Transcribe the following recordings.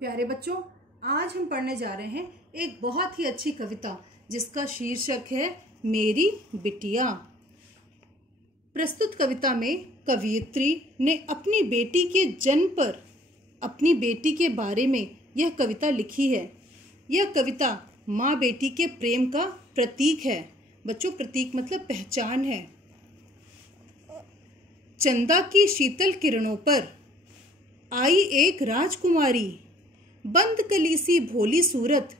प्यारे बच्चों, आज हम पढ़ने जा रहे हैं एक बहुत ही अच्छी कविता जिसका शीर्षक है मेरी बिटिया। प्रस्तुत कविता में कवयित्री ने अपनी बेटी के जन्म पर अपनी बेटी के बारे में यह कविता लिखी है। यह कविता माँ बेटी के प्रेम का प्रतीक है। बच्चों, प्रतीक मतलब पहचान है। चंदा की शीतल किरणों पर आई एक राजकुमारी, बंद कली सी भोली सूरत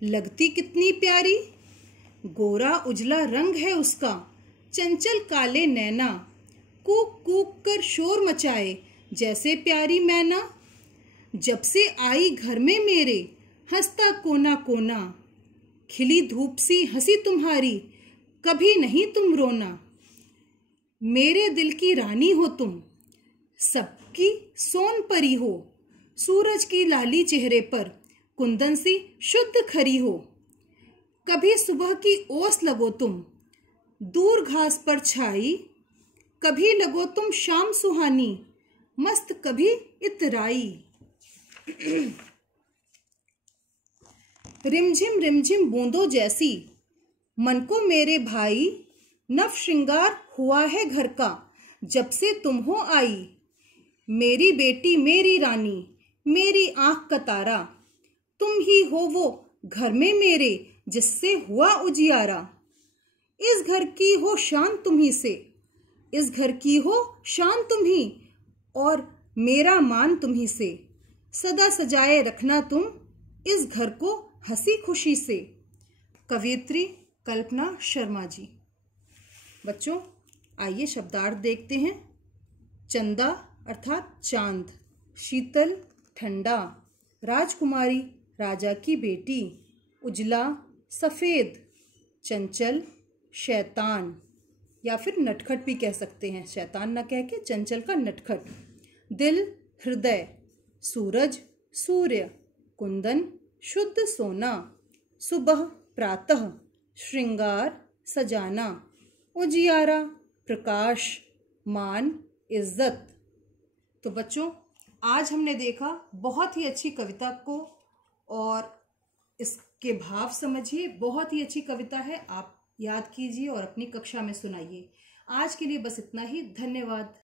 लगती कितनी प्यारी। गोरा उजला रंग है उसका, चंचल काले नैना, कूक कूक कर शोर मचाए जैसे प्यारी मैना। जब से आई घर में मेरे हंसता कोना कोना, खिली धूप सी हंसी तुम्हारी कभी नहीं तुम रोना। मेरे दिल की रानी हो तुम, सबकी सोन परी हो, सूरज की लाली चेहरे पर कुंदन सी शुद्ध खरी हो। कभी सुबह की ओस लगो तुम, दूर घास पर छाई, कभी लगो तुम शाम सुहानी, मस्त कभी इतराई। रिमझिम बूंदों जैसी मन को मेरे भाई, नव श्रृंगार हुआ है घर का जब से तुम हो आई। मेरी बेटी मेरी रानी, मेरी आंख का तारा, तुम ही हो वो घर में मेरे जिससे हुआ उजियारा। इस घर की हो शान तुम्ही से, इस घर की हो शान तुम्ही, और मेरा मान तुम्ही से। सदा सजाए रखना तुम इस घर को हंसी खुशी से। कवयित्री कल्पना शर्मा जी। बच्चों, आइए शब्दार्थ देखते हैं। चंदा अर्थात चांद, शीतल ठंडा, राजकुमारी राजा की बेटी, उजला सफेद, चंचल शैतान या फिर नटखट भी कह सकते हैं, शैतान न कह के चंचल का नटखट। दिल हृदय, सूरज सूर्य, कुंदन शुद्ध सोना, सुबह प्रातः, श्रृंगार सजाना, उजियारा प्रकाश, मान इज्जत। तो बच्चों, आज हमने देखा बहुत ही अच्छी कविता को और इसके भाव समझिए। बहुत ही अच्छी कविता है, आप याद कीजिए और अपनी कक्षा में सुनाइए। आज के लिए बस इतना ही। धन्यवाद।